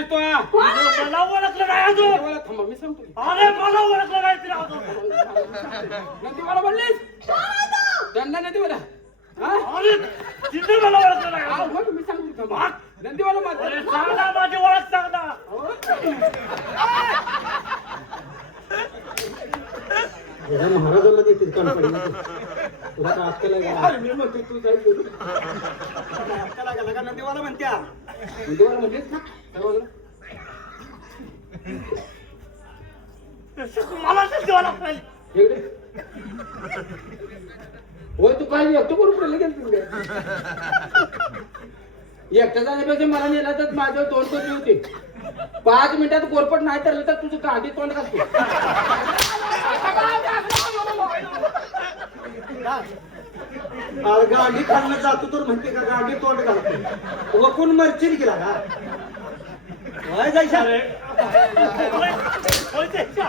नाही तो मला ओळखलं नाही अजून. मला थांबा मी सांगतो. अरे मला ओळखलं नाही तिला अजून. नंदीवाला म्हणलीस त्यांना नंदीवाला अरे तिथे मला ओळखलं नाही अजून. मग मी सांगतो थांबा. नंदीवाला माझा अरे सांगा माझी ओळख सांगा. महाराजांना देतील कंपनी तुला का अक्कल आहे का? मी म्हणतो तू जाईल अक्कल आहे का? नंदीवाला म्हणत्या नंदीवाला म्हणलीस ना मला तिथे ओळख नाही. इकडे होय तू काय एकटं करून पडलं गेलं तुम्ही एकटा जाण्यापेक्षा मला नेला तर माझ्यावर 2 कोटी होते 5 मिनिटात कोरपट नाही तरलं तर तुझं कांदी तोंड घालतो. गाडी खाल्लं जातो तर म्हणते का गाडी तोंड घालतो वकून मर्चिन गेला का वय जायच्या अरे होय त्याच्या.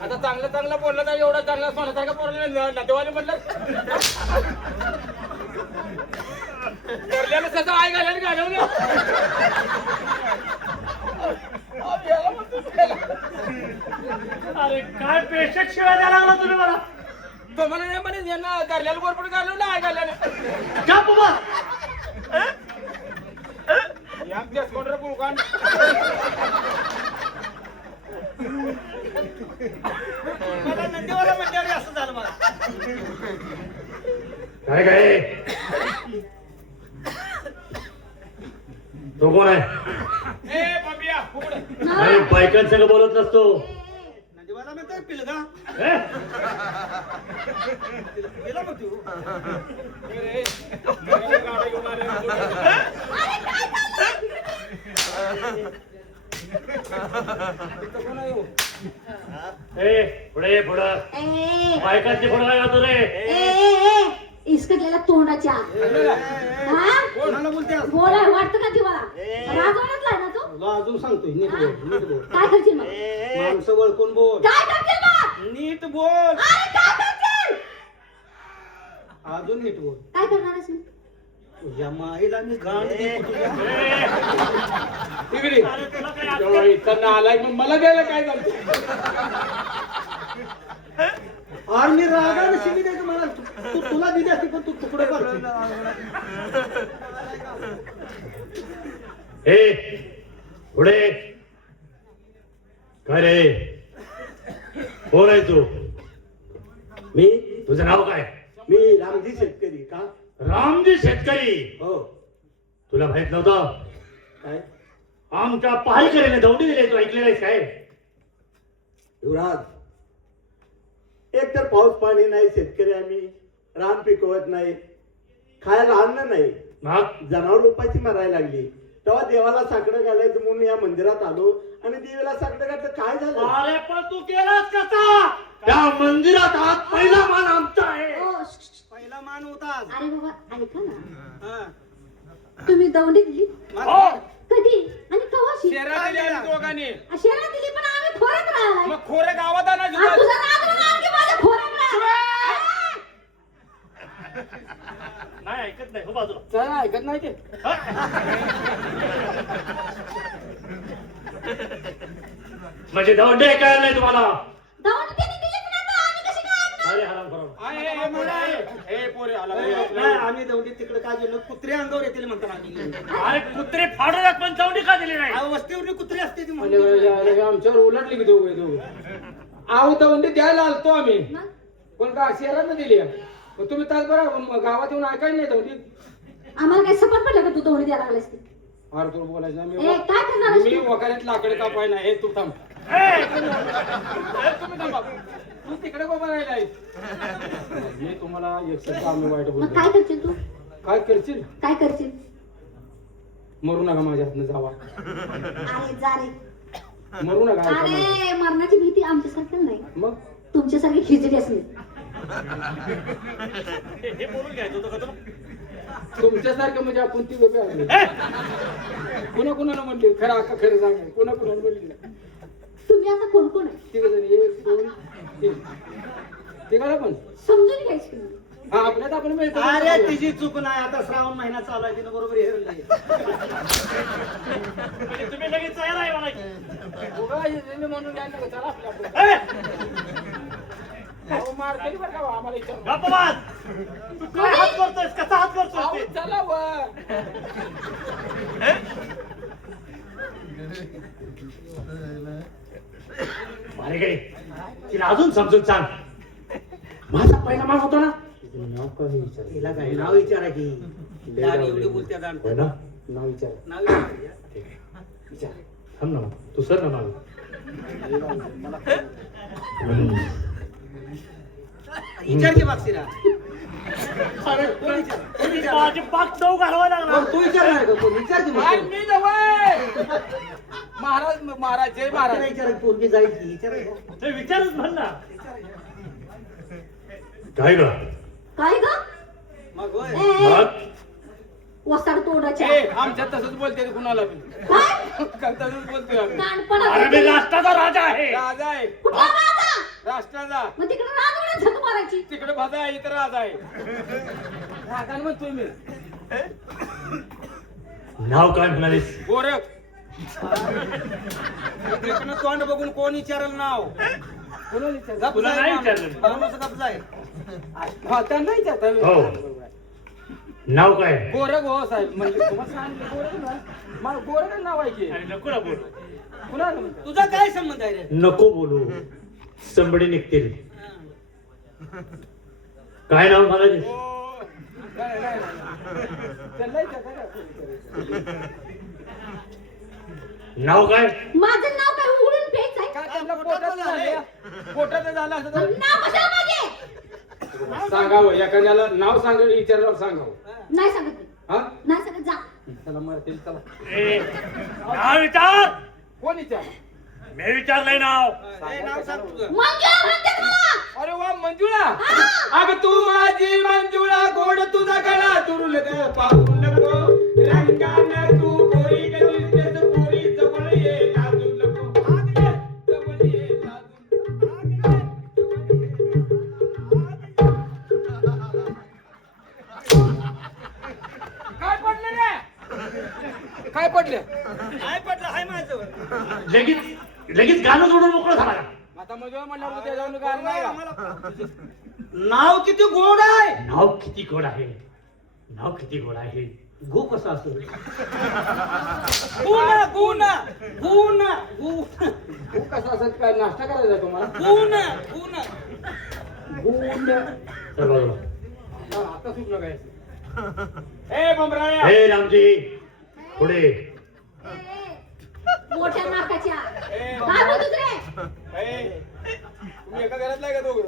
आता चांगलं चांगलं बोललं तर एवढं चांगलं सोन्यासारखं बोललं नदेवाले म्हणलं बोलल्यानं कसं आई घालायला घालवलं. अरे काय पेशंट शिवाय द्यायला लागला तुम्ही मला. तो मला नाही म्हणे यांना घरल्याला गोरपड घालवलं आई घालल्याने जा बाबा. मला नंदीवाला म्हणल्यावर असं झालं मला. काय काय तो कोण आहे? अरे बायकांसंग बोलत नसतो. नंदीवाला म्हणतोय पिलगा हे? गेला मग तू ए, पुढे पुढं बायकांची पुढं काय होतो रे? इसकटलेल्या तोंडाच्या हा? कोणाला बोलते बोलाय वाटतं का ती मला राजवाड्यातला आहे ना तो. तुला अजून सांगतोय नीट बोल नीट बोल काय करशील मग माणसं वळकून बोल काय करशील मग नीट बोल अरे काय करशील अजून नीट बोल काय करणार आहेस मग? तुझ्या माईला मी गाण देतो तुझ्या. तिकडे तेव्हा इथं आलाय मग मला द्यायला काय झालं. अरे मी रागाने शिवी द्यायचं मला तू तुला दिली असती पण तू तुकडे करशील. ए, पुढे काय रे? कोण आहे तू? मी तुझं नाव काय? मी रामजी शेतकरी का रामजी शेतकरी. हो तुला माहित नव्हतं? काय आमच्या पहारीकरेने दौंडी दिली. तू ऐकलेलं आहेस काय? युवराज एक तर पाऊस पाणी नाही शेतकरी आम्ही रान पिकवत नाही खायला अन्न नाही मग जनावर उपाशी मारायला लागली तेव्हा देवाला साकडं घालायचं म्हणून या मंदिरात आलो आणि देवाला साकडं घातलं काय झालं अरे पण तू केलास कसा. त्या मंदिरात आज पहिला मान आमचा आहे. ओ, पहिला मान होता अरे बाबा ऐका ना हा. तुम्ही दौंडी दिली हो. कधी आणि कवाशी शेरा दिली आम्ही दोघांनी शेरा दिली पण आम्ही खोऱ्यात राहिलाय. मग खोरे गावात आणा आणि तुझं राग राग की माझ्या खोऱ्यात राहिलाय. नाही ऐकत नाही हो बाजूला. चला ऐकत नाही ते म्हणजे दौंडी ऐकायला नाही तुम्हाला? दौंडी त्यांनी दिलीच नाही तर आम्ही कशी काय ऐकणार? अरे हराम करो. हे पोरे आला नाही आम्ही दौंडी तिकडे काय गेलो कुत्रे अंगावर येतील म्हणतात आम्ही अरे कुत्रे फाडतात पण चौंडी का दिली नाही. अहो, वस्तीवरली कुत्री असते ती म्हणून. आमच्यावर उलटली की दोघं आहो दौंडी द्यायला आलतो आम्ही मग? पण का शेरानं दिली मग तुम्ही तास बरं गावात येऊन ऐकायला नाही दौंडी. आम्हाला काय सपन पडलं का तू दौंडी द्यायला लागलास ते? फार तुला बोलायचं नाही. ए, काय करणार आहेस मी तू? वकारीत लाकडे कापाय नाही हे तू थांब तुम्ही थांबा तू तिकडे बाबा राहिला मी तुम्हाला एक शब्द आम्ही वाईट मग बोलतो काय करशील तू? काय करशील काय करशील? मरू नका माझ्या हातनं जावा अरे जा रे. मरू नका ऐका माझं. अरे मरणाची भीती आमच्यासारख्याला नाही मग तुमच्यासारखी खिचडी असली. हे बोलून घ्यायचं होतं का तुला? तुमच्यासारखं म्हणजे आपण ती वेगळी आली कुणा कुणाला म्हणली खरं अक्का खरं सांगा कुणा कुणाला म्हणली नाही. तुम्ही आता कोण आहे? तिघ जण 1 2 3 तिघाला पण समजून घ्यायची. हा आपलं मिळतं. अरे तिची चूक नाही, आता श्रावण महिना चालू आहे, तिनं बरोबर हेरलंय. म्हणजे तुम्ही लगेच तयार आहे मला उगा हे म्हणून द्यायला नका, चला आपलं आपलं. ए, अहो, मारतील बरं का हो, आम्हाला इथं. गप्प बस. तू काय हात करतोयस, कसा हात अहो, करतोयस ते? चला वर. भारी तिला अजून समजून सांग. माझा पहिला माग होता ना. तिला काय नाव विचारा की बोलत्या होय ना? नाव विचार. थांब ना तू सर ना मागे. विचार की बाक्षीला. माझी पाक चव घालवा लागला. तू विचारणार का कोण? विचार की काय मी नव्हे. महाराज महाराज जय महाराज. विचार पोरगी जाईल की विचारायचं. ते विचारच म्हण ना. काय ग काय ग मग होय. मग? वसाड तोडाच्या ए, आमच्यात तसंच बोलते रे कुणाला बी. काय तसंच बोलतोय आम्ही. अरे मी कानपणा राष्ट्राचा राजा आहे. राजा आहे कुठला राजा राष्ट्राचा. मग तिकडे राजवडे झक मारायची तिकडे भजा आहे इथं राजा आहे. राजा म्हणतोय मी. नाव काय म्हणालीस? गोरख. इकडनं तोंड बघून कोण विचारल नाव? कोणाला विचारलं? तुला नाही विचारलं. गप्प जाईल. हा, त्यांना विचारता. हो. नाव काय? गोरख हो साहेब म्हणजे तुम्हाला सांगितलं गोरख ना. मला गोरख नाव आहे की. अरे नको ना बोल. कुणाला म्हणतो? तुझा काय संबंध आहे रे? नको बोलू. संबडी निघतील. काय नाव म्हणालीस? नाही, नाही, नाही. त्यांना विचारता का? नाव काय? माझं नाव काय उडून फेच आहे काय त्यांना पोटात झालं? पोटात झालं असं तर नाव कशाला मागे सांगावं. एखाद्याला नाव सांगा विचारल्यावर सांगावं. नाही सांगत मी. हा नाही सांगत जा चला मरतील चला. नाव विचार. कोण विचार? मी विचारलंय नाव. नाव सांग तुझं. मंजुळा म्हणतात मला अरे वा मंजुळा. अग तू माझी मंजुळा गोड तुझा गळा तुरुल ग पाहू नको रंगान तू गोरी ग दिसतेस गोरी जवळ ये लाजू नको आग ये जवळ ये लाजू काय पडलं रे? काय पडलं? काय पडलं हाय माझं? लगेच गाणं सोडून मोकळं झाला का? आता मंजुळा म्हणल्यावर उद्या जाऊन गाणं नाही का? नाव किती गोड आहे. नाव किती गोड आहे. नाव किती गोड आहे. गो कसा असतो? गुना गुना गुना तू कसा असत काय नाश्ता करायचा तुम्हाला? गुना गुना. गुंड. चल बाजूला. आता सुटलं काय? ए बमराया. हे रामजी पुढे. मोठ्या नाकाच्या ए, काय बोलतोस रे ए, तुम्ही एका घरातला आहे का दोघं?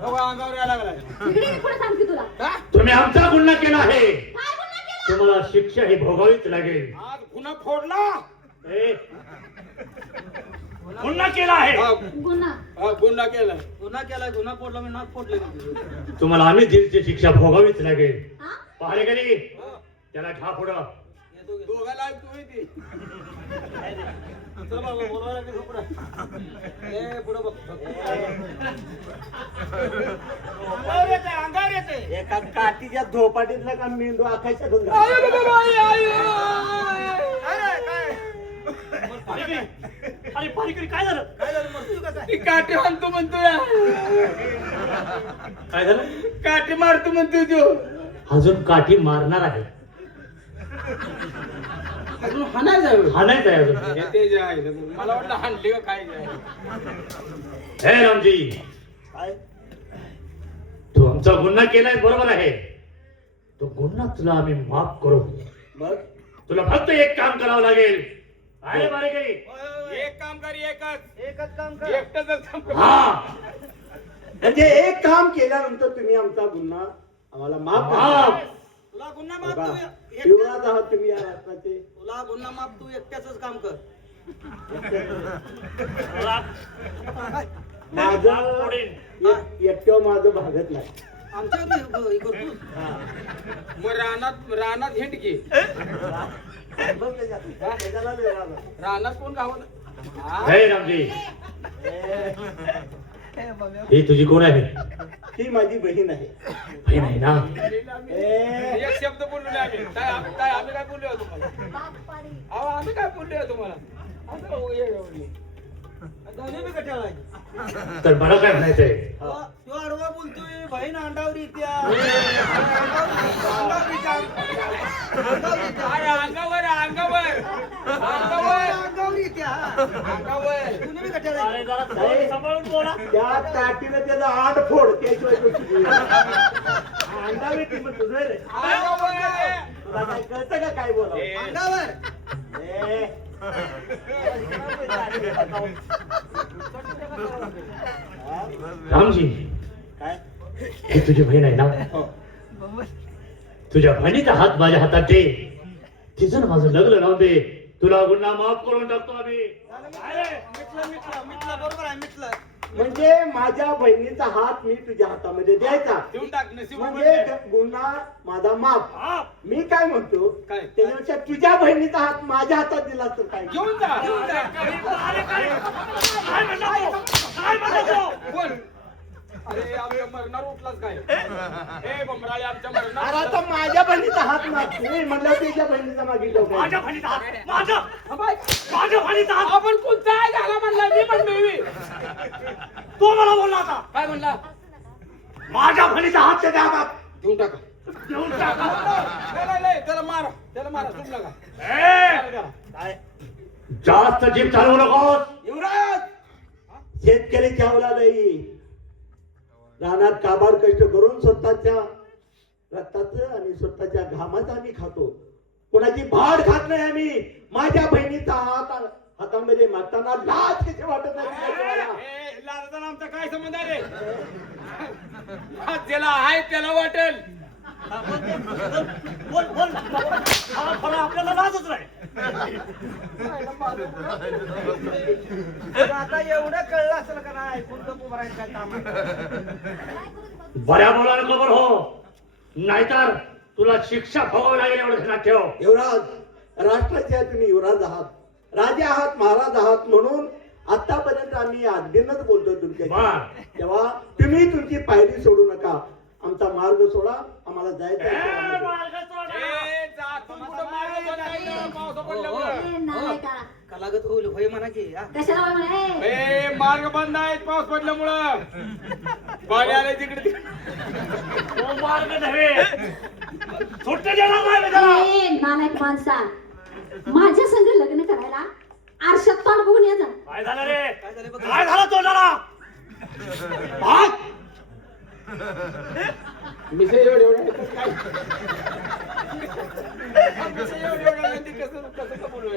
हो, अंगावर यायला लागलाय. इकडे पुढे सांग की तुला का? तुम्ही आमचा गुन्हा केला आहे. काय गुन्हा केला तुम्हाला शिक्षा ही भोगावीच लागेल. आज गुन्हा फोडला. ए, गुन्हा केला आहे. हा, गुन्हा हा, गुन्हा केला. गुन्हा केला, गुन्हा फोडला, मी नाक फोडले. तुम्हाला आम्ही दिलची शिक्षा भोगावीच लागेल. हा पहारेकरी त्याला घ्या पुढं. दोघाला तुम्ही ती. चल बाबा बोलवायला की झोपडा. ए पुढं बघ. अंगावर येते, अंगावर येते. एका काठीच्या धोपाटीतला का मेंदू आखायच्या आयो बाबा, आयो, आयो. अरे पहारेकरी काय झालं? काय झालं मग? तू कसा ती काठी आणतो म्हणतोय. काय झालं? काठी मारतो म्हणतोय तो. अजून काठी मारणार आहे. अजून हाणायचं आहे. हाणायचं आहे अजून. हे ते जे आहे, मला वाटलं हाणली का काय जे आहे. हे रामजी काय? तू आमचा गुन्हा केलाय बरोबर आहे. तो गुन्हा तुला आम्ही माफ करू. बघ तुला फक्त एक काम करावं लागेल. अरे पहारेकरी एक काम कर, एकच एकच काम कर. एकटंच काम कर. हा म्हणजे एक काम केल्यानंतर तुम्ही आमचा गुन्हा आम्हाला माफ करा. माफ. तुला गुन्हा माफ बघा, तू युवराज आहात तुम्ही या राष्ट्राचे. तुला गुन्हा माफ तू एकट्याच काम कर. माझं एकट्यावर माझं भागत नाही. आमच्यावर हे करतो. मग रानात हिंड घे. बघ त्याच्याला लय राग आहे. रानात कोण गावात? हे रामजी ही तुझी कोण आहे? ही माझी बहीण आहे. बहीण आहे ना? ए, एक शब्द बोललो नाही आम्ही. काय आम्ही काय बोललो तुम्हाला? अहो आम्ही काय बोललो तुम्हाला? असं हो, ये एवढी. दोन्ही बी कट्याला आहे. तर मला काय म्हणायचंय? तो आडवा बोलतोय बहीण अंडावर येत्या. अरे अंगावर अंगावर अंगावर अंगावर येत्या. अंगावर दोन्ही बी कट्याला आहे. अरे जरा थोडं सांभाळून बोला. त्या काठीनं त्याचा आठ फोड त्याशिवाय तो शिकली. अंगावी ती मग तुझं रे. अंगावर तुला काय कळतं का काय बोलावं? ए, अंगावर. ए, रामजी, काय? ही तुझी बहीण आहे ना? हो. तुझ्या बहिणीचा हात माझ्या हातात दे. तिचं ना माझं लग्न लावून दे. तुला गुन्हा माफ करून टाकतो आम्ही. मिटलं बरोबर आहे मिटलं. म्हणजे माझ्या बहिणीचा हात मी तुझ्या हातामध्ये द्यायचा देऊन टाक नशीब म्हणजे गुन्हा माझा माफ. मी काय म्हणतो काय? त्याच्यापेक्षा तुझ्या बहिणीचा हात माझ्या हातात दिला तर काय? घेऊन जा घेऊन जा. काय म्हणला तो? बोल. अरे आमच्या मरणार उठलाच काय? ए बमराळे आमच्या मरणार. अरे आता माझ्या बहिणीचा हात मागते म्हणलं तुझ्या बहिणीचा मागितलं माझ्या काय? बहिणीचा हात. माझ्या आपण बहिणीचा हात. कोणता आहे झाला म्हणला मी पण बेवी. तो मला बोलला होता. काय म्हणला? माझ्या बहिणीचा हात त्याच्या हातात. देऊन टाका. देऊन टाका. नाही, त्याला मारा तुमला का? ए, काय? जास्त जीभ चालवू नकोस. युवराज शेतकरी चावला नाही. रानात काबाड कष्ट करून स्वतःच्या रक्ताचं आणि स्वतःच्या घामाचं आम्ही खातो. कोणाची भाड खात नाही आम्ही. माझ्या बहिणीचा हातामध्ये मागताना लाज कशी वाटत नाही तुम्हाला? लाजाचा आमचा काय संबंध आहे रे? ज्याला आहे त्याला वाटेल. बोल बोल. हा खरं आपल्याला लाजच नाही. आता एवढं कळलं असेल का नाही ऐकून उभं राहील काय काम बऱ्या बोलायला खबर हो, नाहीतर तुला शिक्षा भोगावी लागेल एवढं ध्यानात ठेव. युवराज राष्ट्राचे तुम्ही युवराज आहात, राजे आहात, महाराज आहात म्हणून आतापर्यंत आम्ही आज्ञेनच बोलतोय तुमच्या. बर. तेव्हा तुम्ही तुमची पायरी सोडू नका. आमचा मार्ग सोडा. आम्हाला जायचं आहे ए, शहरामध्ये. मार्ग सोडा. ए, जातून कुठं मारलं पण नाही, पावसा पडल्यामुळं. ए, नालायका. कलागत होईल होय म्हणा की हा? कशाला होय म्हणे? ए, मार्ग बंद आहेत पाऊस पडल्यामुळं. पाणी आलंय तिकडे तो मार्ग नव्हे. सुट्टी देणार नाही मी त्याला. ए, नालायक माणसा. माझ्या संग लग्न करायला आरशात तोंड बघून ये जा. काय झालं रे? काय झालं बघ? काय झालं तोंडाला? भाग. मिसे एवढे काय मिसे एवढे कसं बोलू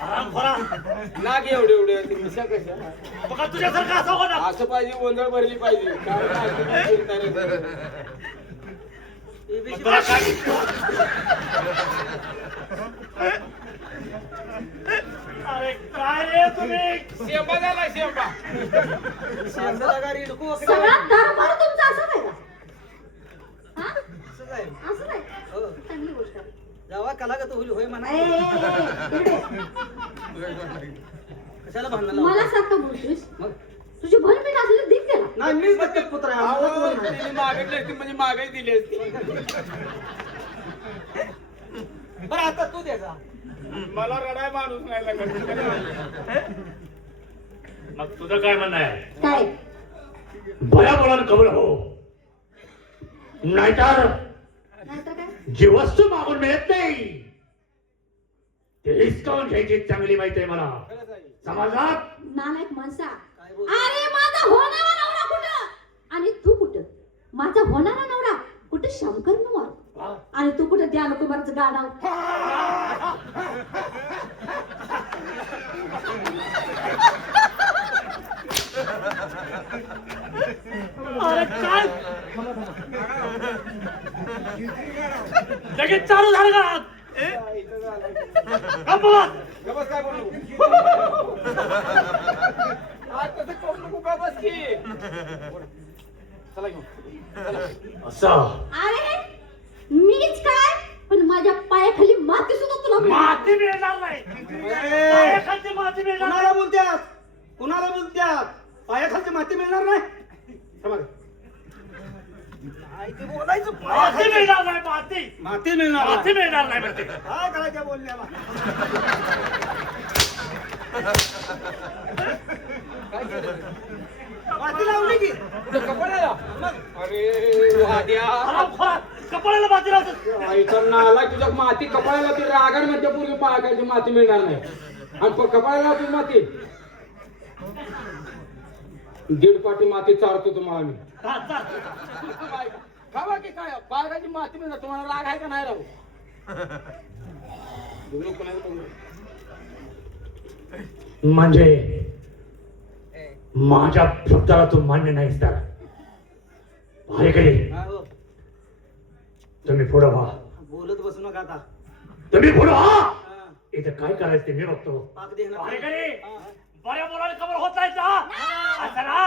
हरामखोरा. नाग एवढे मिशा कशा बघा तुझ्यासारखं असावं ना. असं पाहिजे गोंधळ भरली पाहिजे. काय असं फिरता रे. ABC तुला काय? अरे काय रे तुम्ही? शेंबा झाला शेंबा. शेंगाला गाडी नको वगैरे. सगळा दरबार तुमचा असं आहे का? हा? असंच आहे. असं नाही. हो. चांगली गोष्ट आहे. जेव्हा कलागत होईल होय म्हणा ए, की. ए, इकडे. कशाला भांडण मला लावता? सांग का बोलतोस? मग? तुझी भरपीट असलेली दिक त्याला. नाही मीच दत्तक पुत्र आहे आम्हाला कोण नाही. तिने मागितली असती म्हणजे मागाई दिली असती. बरं आता तू द्यायचा. मला रडाय माणूस नाही लागत. मग तुझं काय म्हणणं आहे? काय? बऱ्या बोलायला खबर हो, नाहीतर नाहीतर काय? जी वस्तू मागून मिळत नाही ते हिसकावून घ्यायची चांगली माहिती आहे मला. खरंच आहे. समाजात नालायक माणसा. काय बोल अरे माझा होणारा नवरा कुठं आणि तू कुठं? माझा होणारा नवरा कुठं शंकरनवर आणि तू कुठं द्या कुमारचं गाडाव. अरे काय? लगेच चालू झालं का? इथं झालंय. गप्प बस. गबस काय बोलू? आज तसं करू नको गबस की. चला घेऊन. असं अरे मीच काय पण माझ्या पायाखाली माती सुद्धा तुला मिळणार. माती मिळणार नाही. पायाखालची माती मिळणार कुणाला बोलत्यात? कुणाला बोलत्यात? पायाखालची माती मिळणार नाही थांबा रे. काय ते बोलायचं माती मिळणार नाही माती माती मिळणार माती नाही. मिळणार नाही म्हणते काय करायच्या बोलण्याला काय केलं? माती लावली की तुझ्या कपड्याला अरे वाद्या कपाळाला माती लावतो आईचा नाला तुझ्या माती कपाळाला ती रागाड म्हणजे पूर्वी पायाची माती मिळणार नाही आणि कपाळाला तुझी माती दीड पाटी माती चारतो तुम्हाला मी खावा की काय पायाची माती मिळणार तुम्हाला राग आहे का नाही राहू म्हणजे माझ्या शब्दाला तू मान्य नाहीस तर भारेकडे हा, हो. तुम्ही पुढं व्हा बोलत बसू नका आता तुम्ही पुढं व्हा हा, इथं काय करायचं ते मी बघतो पाक देणार भारेकडे हा. बऱ्या मुलाने कबर होत नाही का? असं ना